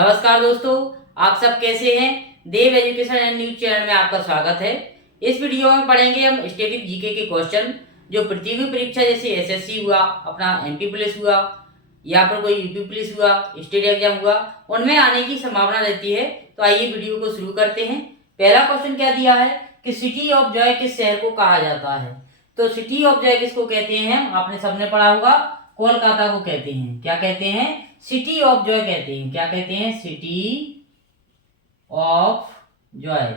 नमस्कार दोस्तों, आप सब कैसे हैं। देव एजुकेशन एंड न्यूज चैनल में आपका स्वागत है। इस वीडियो में पढ़ेंगे हम स्टैटिक जीके के क्वेश्चन जो प्रतियोगी परीक्षा जैसे एसएससी हुआ, अपना एमपी पुलिस हुआ या फिर कोई यूपी पुलिस हुआ, स्टेट एग्जाम हुआ, उनमें आने की संभावना रहती है। तो आइए वीडियो को शुरू करते हैं। पहला क्वेश्चन क्या दिया है कि सिटी ऑफ जॉय किस शहर को कहा जाता है। तो सिटी ऑफ जॉय किसको कहते हैं, आपने सबने पढ़ा होगा, कोलकाता को कहते हैं। क्या कहते हैं? सिटी ऑफ जॉय कहते हैं। क्या कहते हैं? City of Joy.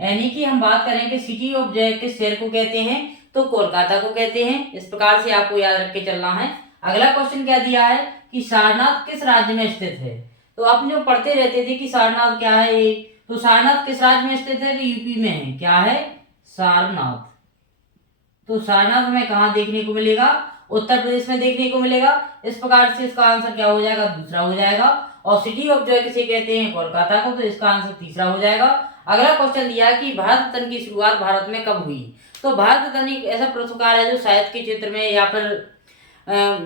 यानी कि हम बात करें कि सिटी ऑफ जॉय किस शहर को कहते हैं, तो कोलकाता को कहते हैं। इस प्रकार से आपको याद रख के चलना है। अगला क्वेश्चन क्या दिया है कि सारनाथ किस राज्य में स्थित है। तो आप जो पढ़ते रहते थे कि सारनाथ क्या है ये, तो सारनाथ किस राज्य में स्थित है, तो यूपी में है। क्या है? सारनाथ। तो सारनाथ हमें कहाँ देखने को मिलेगा? उत्तर प्रदेश में देखने को मिलेगा। इस प्रकार से इसका आंसर क्या हो जाएगा? दूसरा हो जाएगा। और सिटी ऑफ जॉय किसे कहते हैं? कोलकाता को। तो इसका आंसर तीसरा हो जाएगा। अगला क्वेश्चन दिया कि भारत रत्न की शुरुआत भारत में कब हुई। तो भारत रत्न एक ऐसा पुरस्कार है जो साहित्य के क्षेत्र में या फिर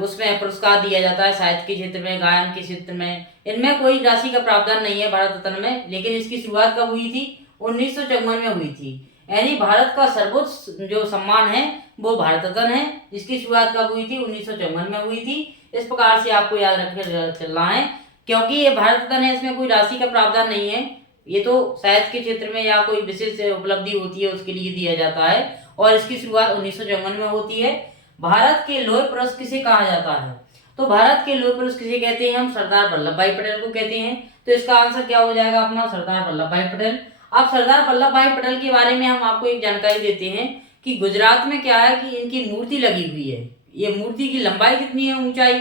उसमें पुरस्कार दिया जाता है, साहित्य के क्षेत्र में, गायन के क्षेत्र में। इनमें कोई राशि का प्रावधान नहीं है भारत रत्न में, लेकिन इसकी शुरुआत कब हुई थी? 1954 में हुई थी। यानी भारत का सर्वोच्च जो सम्मान है वो भारत रत्न है, जिसकी शुरुआत कब हुई थी? 1954 में हुई थी। इस प्रकार से आपको याद रखकर चलना है, क्योंकि ये भारत रत्न है, इसमें कोई राशि का प्रावधान नहीं है। ये तो साहित्य के क्षेत्र में या कोई विशेष उपलब्धि होती है उसके लिए दिया जाता है, और इसकी शुरुआत 1954 में होती है। भारत के लौह पुरुष किसे कहा जाता है? तो भारत के लौह पुरुष किसे कहते हैं? हम सरदार वल्लभ भाई पटेल को कहते हैं। तो इसका आंसर क्या हो जाएगा अपना? सरदार वल्लभ भाई पटेल। अब सरदार वल्लभ भाई पटेल के बारे में हम आपको एक जानकारी देते हैं कि गुजरात में क्या है कि इनकी मूर्ति लगी हुई है। ये मूर्ति की लंबाई कितनी है, ऊंचाई?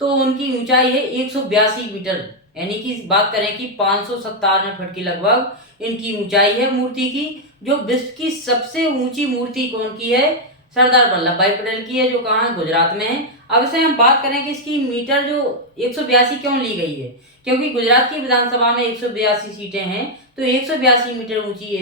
तो उनकी ऊंचाई है 182 मीटर। यानी कि बात करें कि 597 फीट की लगभग इनकी ऊंचाई है मूर्ति की। जो विश्व की सबसे ऊंची मूर्ति कौन की है? सरदार वल्लभ भाई पटेल की है, जो कहाँ है? गुजरात में है। अब इसे हम बात करें कि इसकी मीटर जो 182 क्यों ली गई है, क्योंकि गुजरात की विधानसभा में 182 सीटें हैं, तो 182 मीटर ऊंची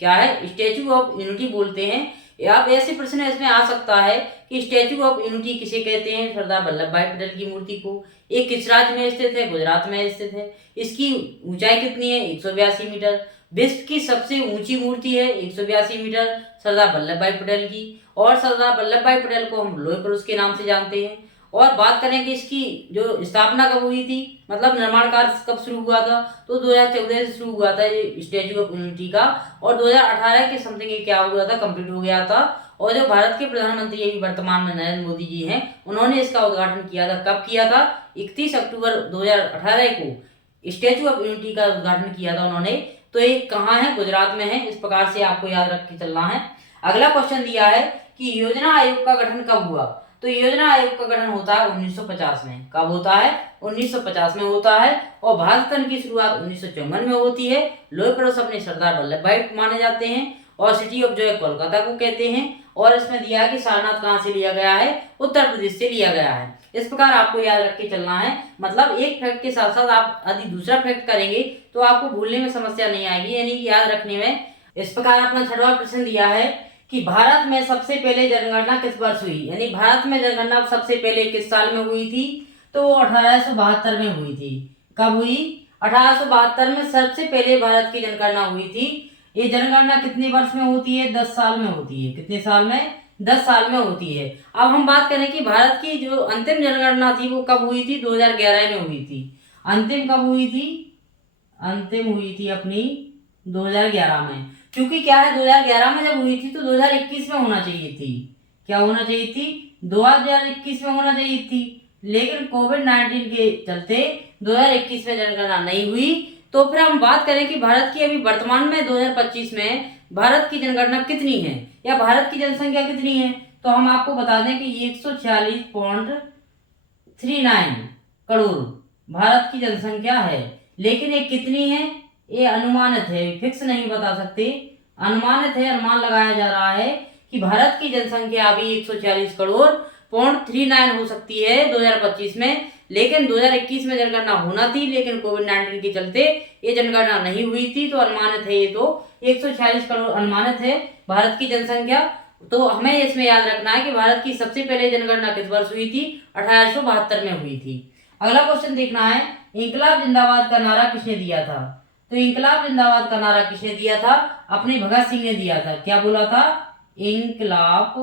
क्या है? स्टैचू ऑफ यूनिटी बोलते हैं। अब ऐसे प्रश्न इसमें आ सकता है कि स्टैचू ऑफ यूनिटी किसे कहते हैं? सरदार वल्लभ भाई पटेल की मूर्ति को। ये किस राज्य में स्थित है? गुजरात में स्थित है। इसकी ऊंचाई कितनी है? 182 मीटर। विश्व की सबसे ऊंची मूर्ति है 182 मीटर, सरदार वल्लभ भाई पटेल की। और सरदार वल्लभ भाई पटेल को हम लौह पुरुष के नाम से जानते हैं। और बात करें कि इसकी जो स्थापना कब हुई थी, मतलब निर्माण कार्य कब शुरू हुआ था, तो 2014 से शुरू हुआ था ये स्टैचू ऑफ यूनिटी का, और 2018 के समथिंग ये क्या हुआ था, कंप्लीट हो गया था। और जो भारत के प्रधानमंत्री अभी वर्तमान में नरेंद्र मोदी जी हैं, उन्होंने इसका उद्घाटन किया था। कब किया था? 31 अक्टूबर 2018 को स्टैचू ऑफ यूनिटी का उद्घाटन किया था उन्होंने। तो ये कहाँ है? गुजरात में है। इस प्रकार से आपको याद रख के चलना है। अगला क्वेश्चन दिया है कि योजना आयोग का गठन कब हुआ। तो योजना आयोग का गठन होता है 1950 में। कब होता है? 1950 में होता है। और भारत रत्न की शुरुआत 1954 में होती है। लौह पुरुष अपने सरदार वल्लभ भाई माने जाते हैं। और सिटी ऑफ जॉय कोलकाता को कहते हैं। और इसमें दिया है कि सारनाथ कहाँ से लिया गया है? उत्तर प्रदेश से लिया गया है। इस प्रकार आपको याद रख के चलना है। मतलब एक फैक्ट के साथ साथ आप यदि दूसरा फैक्ट करेंगे तो आपको भूलने में समस्या नहीं आएगी, यानी कि याद रखने में। इस प्रकार अपना छठवां प्रश्न दिया है कि भारत में सबसे पहले जनगणना किस वर्ष हुई। यानी भारत में जनगणना सबसे पहले किस साल में हुई थी? तो 1872 में हुई थी। कब हुई? 1872 में सबसे पहले भारत की जनगणना हुई थी। ये जनगणना कितने वर्ष में होती है? 10 साल में होती है। कितने साल में? 10 साल में होती है। अब हम बात करें कि भारत की जो अंतिम जनगणना थी वो कब हुई थी? 2011 में हुई थी। अंतिम कब हुई थी? अंतिम हुई थी अपनी 2011 में। क्योंकि क्या है, 2011 में जब हुई थी तो 2021 में होना चाहिए थी। क्या होना चाहिए थी? 2021 में होना चाहिए थी, लेकिन कोविड-19 के चलते 2021 में जनगणना नहीं हुई। तो फिर हम बात करें कि भारत की अभी वर्तमान में 2025 में भारत की जनगणना कितनी है या भारत की जनसंख्या कितनी है, तो हम आपको बता दें कि 146.39 करोड़ भारत की जनसंख्या है। लेकिन ये कितनी है? ये अनुमानित है, फिक्स नहीं बता सकते, अनुमानित है। अनुमान लगाया जा रहा है कि भारत की जनसंख्या अभी 146 करोड़ 0.39 हो सकती है 2025 में। लेकिन 2021 में जनगणना होना थी, लेकिन कोविड-19 के चलते ये जनगणना नहीं हुई थी। तो अनुमानित है, ये तो 146 करोड़ अनुमानित है भारत की जनसंख्या। तो हमें इसमें याद रखना है कि भारत की सबसे पहले जनगणना किस वर्ष हुई थी? 1872 में हुई थी। अगला क्वेश्चन देखना है, इंकलाब जिंदाबाद का नारा किसने दिया था? तो इंकलाब जिंदाबाद का नारा किसने दिया था? अपने भगत सिंह ने दिया था। क्या बोला था? इंकलाब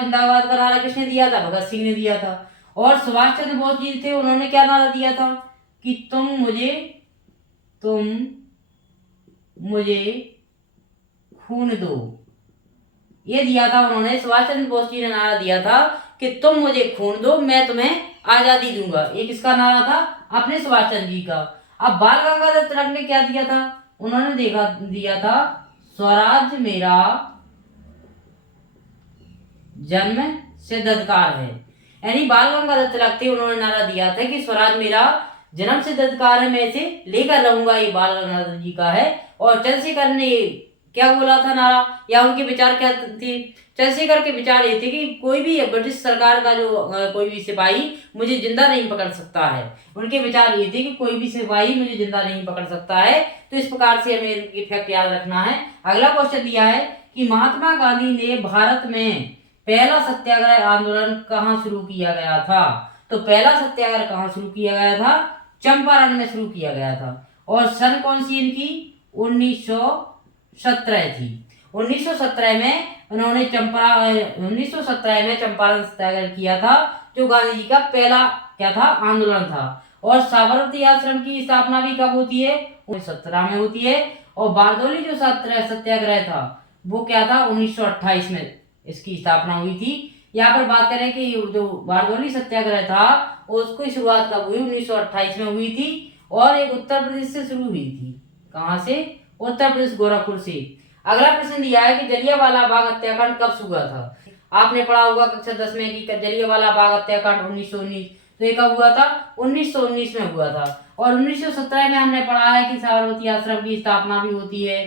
जिंदाबाद का नारा किसने दिया था? भगत सिंह ने दिया था। और सुभाष चंद्र बोस जी थे, उन्होंने क्या नारा दिया था? कि तुम मुझे खून दो। ये दिया था उन्होंने, सुभाष चंद्र बोस जी ने नारा दिया था कि तुम मुझे खून दो, मैं तुम्हें आजादी दूंगा। ये किसका नारा था? अपने सुभाष चंद्र जी का। अब बाल गंगाधर तिलक ने क्या दिया था? उन्होंने दिया था स्वराज मेरा जन्म सिद्ध अधिकार है। यानी बाल गंगाधर तिलक थे, उन्होंने नारा दिया था कि स्वराज मेरा जन्म सिद्ध अधिकार है, मैं इसे लेकर रहूंगा। ये बाल गंगाधर जी का है। और चंद्रशेखर ने क्या बोला था नारा, या उनके विचार क्या थे? चंद्रशेखर के विचार ये थे कि कोई भी ब्रिटिश सरकार का जो कोई भी सिपाही मुझे जिंदा नहीं पकड़ सकता है। उनके विचार ये थे कि कोई भी सिपाही मुझे जिंदा नहीं पकड़ सकता है। तो इस प्रकार से हमें इनके फैक्ट याद रखना है। अगला क्वेश्चन दिया है कि महात्मा गांधी ने भारत में पहला सत्याग्रह आंदोलन कहाँ शुरू किया गया था? तो पहला सत्याग्रह कहाँ शुरू किया गया था? चंपारण में शुरू किया गया था। और सन कौन सी इनकी? 1917 थी। 1917 में उन्होंने 1917 में चंपारण सत्याग्रह किया था, जो गांधी जी का पहला क्या था? आंदोलन था। और साबरमती आश्रम की स्थापना भी कब होती है? 1917 में होती है। और बारदौली जो सत्याग्रह था वो क्या था? 1928 में इसकी स्थापना हुई थी। यहाँ पर बात करें कि जो बारदौली सत्याग्रह था उसकी शुरुआत कब हुई? 1928 में हुई थी। और एक उत्तर प्रदेश से शुरू हुई थी। कहाँ से? उत्तर प्रदेश, गोरखपुर से। अगला प्रश्न दिया है कि जलियांवाला बाग हत्याकांड कब हुआ था? आपने पढ़ा होगा कक्षा 10 में कि जलियांवाला बाग हत्याकांड 1919। तो ये कब हुआ था? 1919 में हुआ था। और 1917 में हमने पढ़ा है कि साबरमती आश्रम की स्थापना भी होती है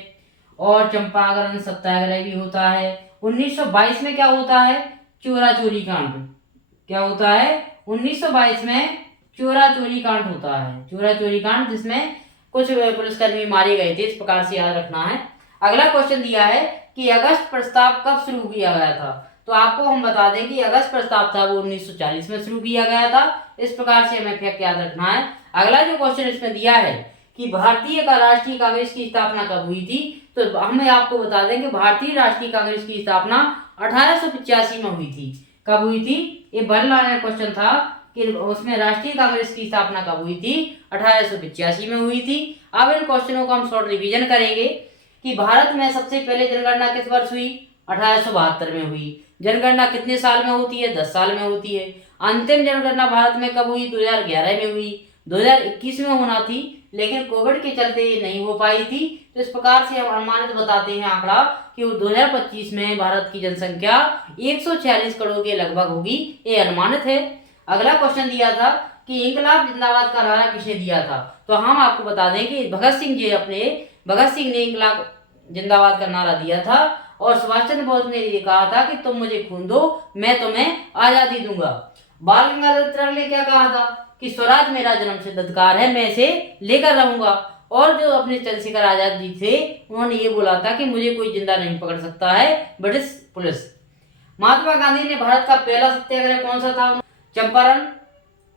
और चंपारण सत्याग्रह भी होता है। 1922 में क्या होता है? चोरा चोरी कांड। क्या होता है? 1922 में चोरा चोरी कांड होता है। चोरा चोरी कांड जिसमें कुछ पुलिसकर्मी मारे गए थे। इस प्रकार से याद रखना है। अगला क्वेश्चन दिया है कि अगस्त प्रस्ताव कब शुरू किया गया था? तो आपको हम बता दें कि अगस्त प्रस्ताव था वो 1940 में शुरू किया गया था। इस प्रकार से हमें फैक्ट याद रखना है। अगला जो क्वेश्चन इसमें दिया है कि भारतीय राष्ट्रीय कांग्रेस की स्थापना कब हुई थी? तो हम आपको बता दें कि भारतीय राष्ट्रीय कांग्रेस की स्थापना 1885 में हुई थी। कब हुई थी? ये भरलाना क्वेश्चन था कि उसमें राष्ट्रीय कांग्रेस की स्थापना कब हुई थी? 1885 में हुई थी। अब इन क्वेश्चनों को हम शॉर्ट रिवीजन करेंगे कि भारत में सबसे पहले जनगणना किस वर्ष हुई? 1872 में हुई। जनगणना कितने साल में होती है? 10 साल में होती है। अंतिम जनगणना भारत में कब हुई? 2011 में हुई। 2021 में होना थी, लेकिन कोविड के चलते ये नहीं हो पाई थी। तो इस प्रकार से हम अनुमानित बताते हैं आंकड़ा कि 2025 में भारत की जनसंख्या 146 करोड़ के लगभग होगी। ये अनुमानित है। अगला क्वेश्चन दिया था कि इंकलाब जिंदाबाद का नारा किसने दिया था? तो हम आपको बता दें कि भगत सिंह ने इंकलाब जिंदाबाद का नारा दिया था। और सुभाष चंद्र बोस ने ये कहा था कि तुम मुझे खून दो, मैं तुम्हें आजादी दूंगा। बाल गंगाधर तिलक ने क्या कहा था? कि स्वराज मेरा जन्म सिद्ध अधिकार है, मैं इसे लेकर रहूंगा। और जो अपने चंद्रशेखर आजाद जी थे, उन्होंने ये बोला था कि मुझे कोई जिंदा नहीं पकड़ सकता है, ब्रिटिश पुलिस। महात्मा गांधी ने भारत का पहला सत्याग्रह कौन सा था? चंपारण।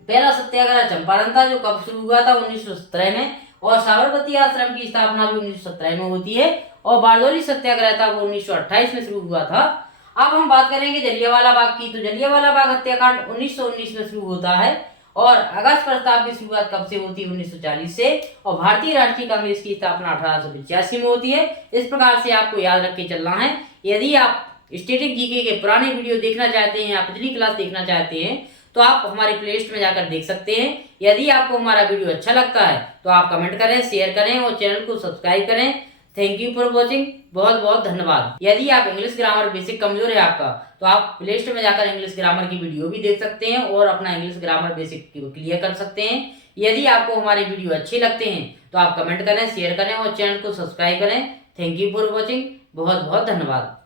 पहला सत्याग्रह चंपारण था, जो कब शुरू हुआ था? 1917 में। और साबरमती आश्रम की स्थापना भी 1917 में होती है। और बारदौली सत्याग्रह था वो 1928 में शुरू हुआ था। अब हम बात करेंगे जलियांवाला बाग की। तो जलियांवाला बाग हत्याकांड 1919 में शुरू होता है। और अगस्त प्रस्ताव की शुरुआत कब से होती है? 1940 से। और भारतीय राष्ट्रीय कांग्रेस की स्थापना 1885 में होती है। इस प्रकार से आपको याद रख के चलना है। यदि आप स्टैटिक जीके के पुराने वीडियो देखना चाहते हैं या पिछली क्लास देखना चाहते हैं तो आप हमारे प्लेलिस्ट में जाकर देख सकते हैं। यदि आपको हमारा वीडियो अच्छा लगता है तो आप कमेंट करें, शेयर करें और चैनल को सब्सक्राइब करें। Thank you for watching. बहुत बहुत धन्यवाद। यदि आप इंग्लिश ग्रामर बेसिक कमजोर है आपका, तो आप प्ले लिस्ट में जाकर इंग्लिश ग्रामर की वीडियो भी देख सकते हैं और अपना इंग्लिश ग्रामर बेसिक क्लियर कर सकते हैं। यदि आपको हमारे वीडियो अच्छे लगते हैं तो आप कमेंट करें, शेयर करें और चैनल को सब्सक्राइब करें। Thank you for watching. बहुत बहुत धन्यवाद।